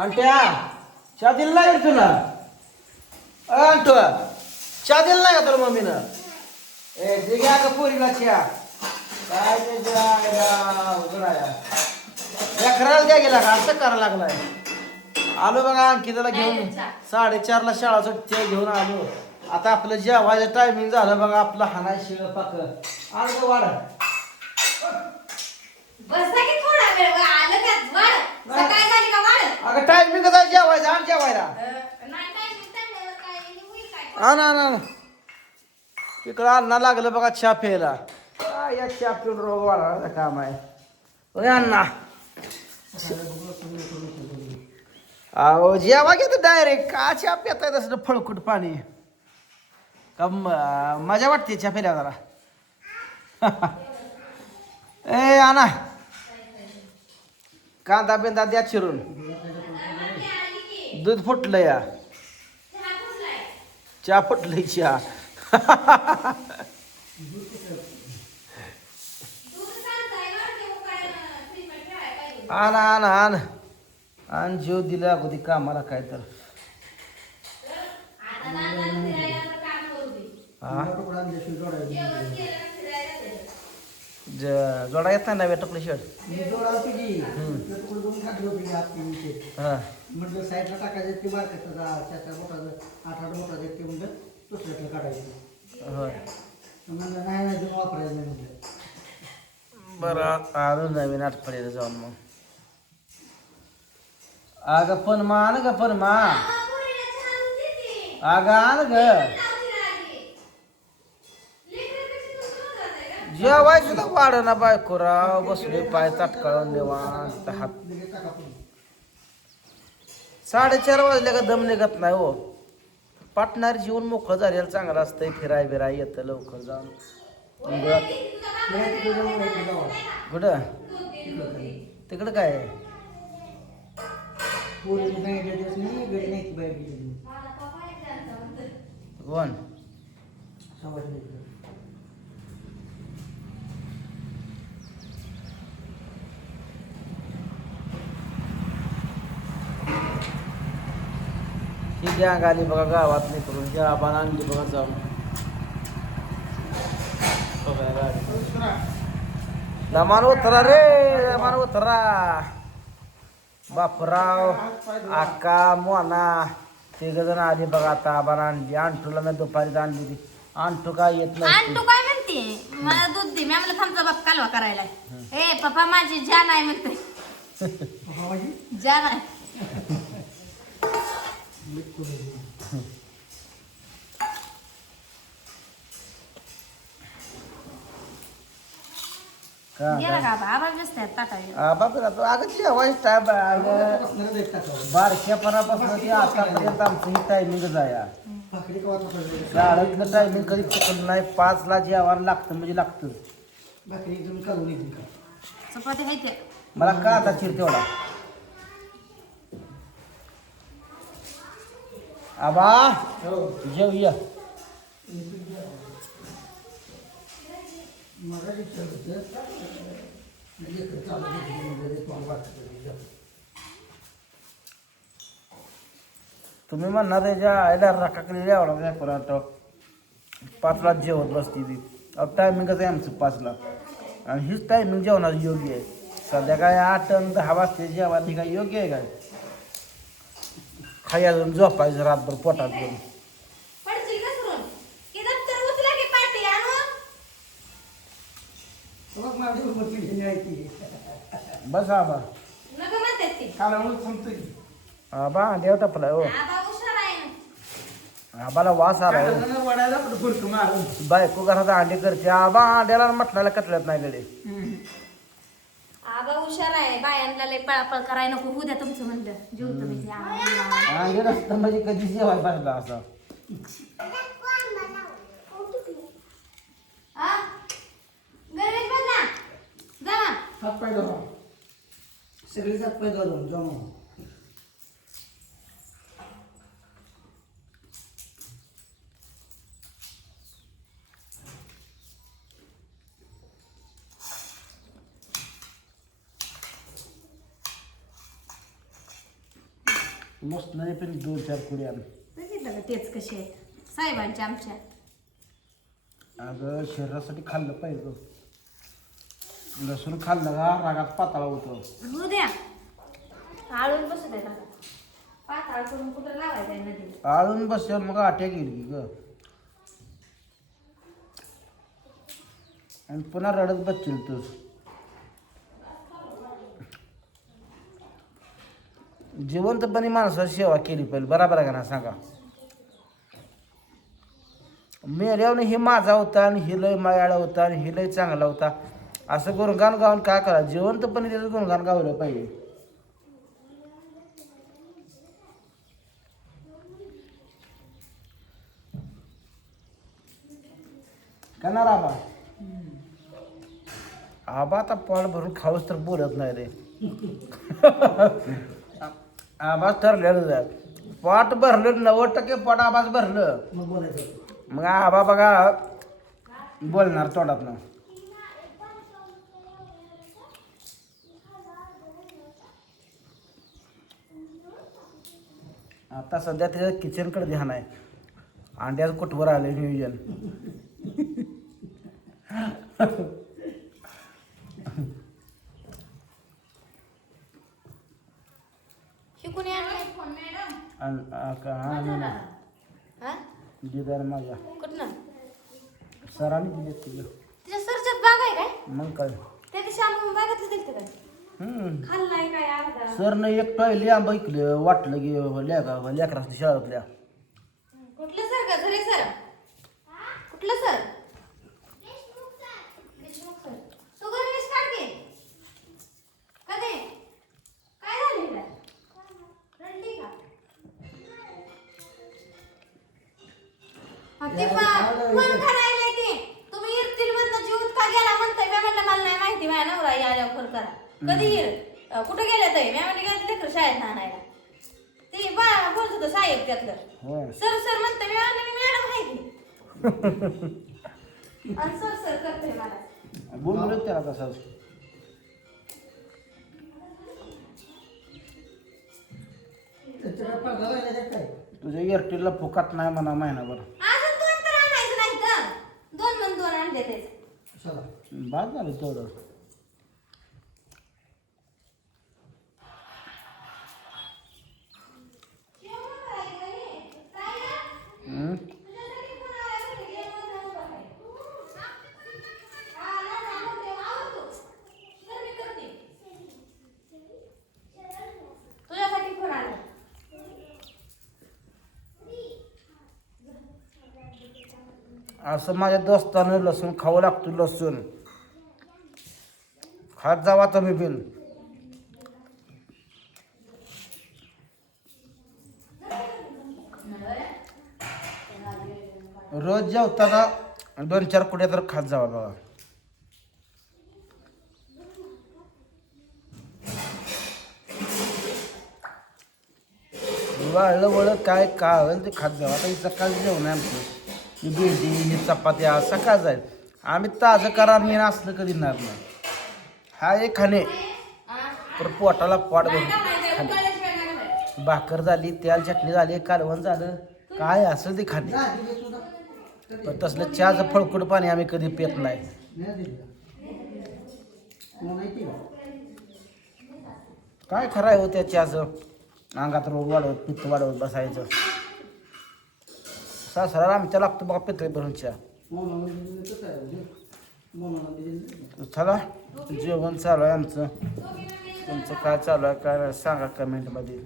अंट्या चहा दिला नाही तुला अंटू चहा दिला नाही का तुला मम्मीनं ए दे घ्या का पोरीला चहा काय लेकराला द्या गेला का असं करायला लागलाय आलो बघा अंकिताला घेऊन 4:30ला शाळा सुटते घेऊन आलो आता आपलं जेवायचं टायमिंग झालं बघा आपलं हाणाय शिळ पाक आलं वाढ अगं टायमिंग कसं जेवायचं आण जेवायला ना इकडं अण्णा लागलं बघा चहा प्यायला काय या चहा पिऊन रोग वाढायचं काम आहे होय अण्णा अहो जेवा घेतो डायरेक्ट का चहा पिता तसं फळकुट पाणी का मजा वाटते चहा प्यायला जरा ए आणा कांदा बिंदा द्या चिरून दूध फुटलं या चहा फुटलंय चहा आण जीव दिला अगोदी कामाला काय तर जोडा येत नाही नव्या टोकली शर्ट म्हटलं साईडला टाकायचं ते मार्केटचं त्याच्या मोठा 8 मोठा ते म्हणलं दुसऱ्यातलं काढायचं होय म्हणलं नाही तुम्ही वापरायचं नाही म्हटलं बरं अजून नवीन आठवड्याला जाऊन मग अगं पण मा आण ग पण मा अगं आण ग जेवाय सुद्धा वाढ ना बायको राव बसले पाय ताटकाळून निवांत हात 4:30 वाजल्या का दम निघत नाही हो पाटणार जीवन मोकळं झालेलं चांगलं असतंय फिराय बिराय येतं लवकर जाऊन कुठं तिकडं काय आहे कोण ही गॅंग आली बघा गावात नाही करून ज्या आबाला आणली बघा जाऊन लमान उतरा रे लमान उतरा बापराव आका मोना 3 जण आली बघा आता आबाला आणली अंटूला मी दुपारी आणली ती अंटू काय येत नाही अंटू काय म्हणते मला दूध दे मी आम्हाला थांबचा बाप कालवा करायला ए पप्पा माझी जान आहे म्हणते जान आहे बारक्यापणापासून ते आतापर्यंत आमचं ही टायमिंगच आहे शाळेतलं टायमिंग कधी चुकलं नाही 5ला जेवण लागतं म्हणजे लागतं चपाती आहे ते मला का आता चिर तेवढा आबा जेवूया तुम्ही म्हणणार त्याच्या आईला राखाकडे यावं पुरात 5ला जेवत बसती ती टायमिंगच आहे आमचं 5ला आणि हीच टायमिंग जेवणाचं योग्य आहे संध्याकाळी 8 आणि 10 वाजता जेवण काय योग्य आहे काय खाई अजून झोपायचं रातभर पोटात घेऊन बस आबा आबा देव टपलाय हो आबाला वास आलाय बायको घरात अंडे करते आबा अंड्याला म्हटल्याला कटल्यात नाही गडे आबा हुशार आहे बायांना लय पळापळ करायला नको होऊ द्या तुमचं म्हणलं जेवतो मी अंडे नसतं म्हणजे कधी जेवाय पाहिजे असं हातपाय धरा सगळेच हातपाय धरून जमा मस्त नाही पण 2-4 कुडी आण. बघितलं का तेच कसे आहेत साहेबांच्या आमच्या. अगं शरीरासाठी खाल्लं पाहिजे. लसूण खाल्लं का रागात पाताळा होतो. होऊ द्या आळून बसू द्या ना. पाताळ करून कुठं लावायचं आहे नदीला. आळून बसल्यावर मग अटॅक येईल की ग. आणि पुन्हा रडत बसशील तू. जिवंतपणे माणसाची सेवा केली पाहिजे. बरोबर आहे का ना सांगा. मेल्यावर हे माझा होता आणि हे लय मायाळा होता आणि हे लय चांगला होता असं गुणगान गाऊन काय करा. जिवंतपणे त्याचं गुणगान गावलं पाहिजे. का ना आबा. आबा आता पोट भरून खाऊच तर बोलत नाही रे. आबाज ठरलेलं जात. पोट भरलं 90% पोट आबाज भरलं मग बोलायचं. मग आबा बघा बोलणार तोंडात ना. आता सध्या त्याच्या किचनकडे ध्यान आहे. अंड्याचं कुठवर आले नियोजन. शिकून आणलाय फोन मॅडम. हा दिदार माझ्या कुठनं सरांनी दिले तुझं. तिच्या सरच्यात बाग आहे काय. मग काय. त्या दिवशी आम्ही बागातलं दिलते काय खाल्लाय काय अर्धा. सरनं एक टॉयले आंबा ऐकलं वाटलं की लेकरा शाळेतल्या. कुठलं सर का झरे सर. कुठलं सर. देशमुख सर. तू घरी लिस्ट काढ की. कधी काय झालं हिला रडली का. ते फोन करायला ते तुम्ही येतील म्हणता जीवत का गेला म्हणताय. मी म्हणलं मला नाही माहिती माझ्या नवरा आल्यावर फोन करा. कधी येईल कुठं गेल्या ताई. मी म्हणले गेलं लेकर शाळेत आणायला. ते बोलत होतं साहेब त्यातलं. सर सर म्हणते. मी म्हणलं मी मॅडम आहे की. आणि सर सर करतोय मला. बोललो त्याला तसाच. त्याच्याकडे पगार आहे त्याच्यात काय. तुझ्या एअरटेलला फुकाट नाही म्हणा महिनाभर. अजून 2 तर आणायचं नाही तर 2 म्हण 2 आणले तेच. चला. बाद झालं तेवढं. हम्म. तुझ्यासाठी फोन आला. असं माझ्या दोस्तानं लसूण खावं लागतो. लसूण खात जावा तुम्ही बिन. रोज जेवताना 2-4 कुड्या तर खात जावा बघा. वाळलं वळ काय होईल ते खात जावं. आता ही सकाळी जेवण आहे आमचं. ही भेंडी ही चपात्या सकाळ जाईल. आम्ही ताजं करार मी असलं कधी येणार नाही. हा एक खाणे तर पोटाला पोट भरून खाणे. भाकर झाली तेल चटणी झाली कालवण झालं काय असेल ते खाणे. जा, दिले तुला. पण तसलं चहाचं फळकुड पाणी आम्ही कधी पित नाही. नाही दिली का? मग माहिती का. काय खरं आहे हो त्या चहाचं. अंगात रोग वाढवत पित्त वाढवत बसायचं. सासरा आमच्या लागतो बघा पितळी भरून चहा. मोनाला दिली तर काय होईल? मोनाला दिली. चला जेवण चालू आहे आमचं. तुमचं काय चालू आहे काय सांगा कमेंटमध्ये.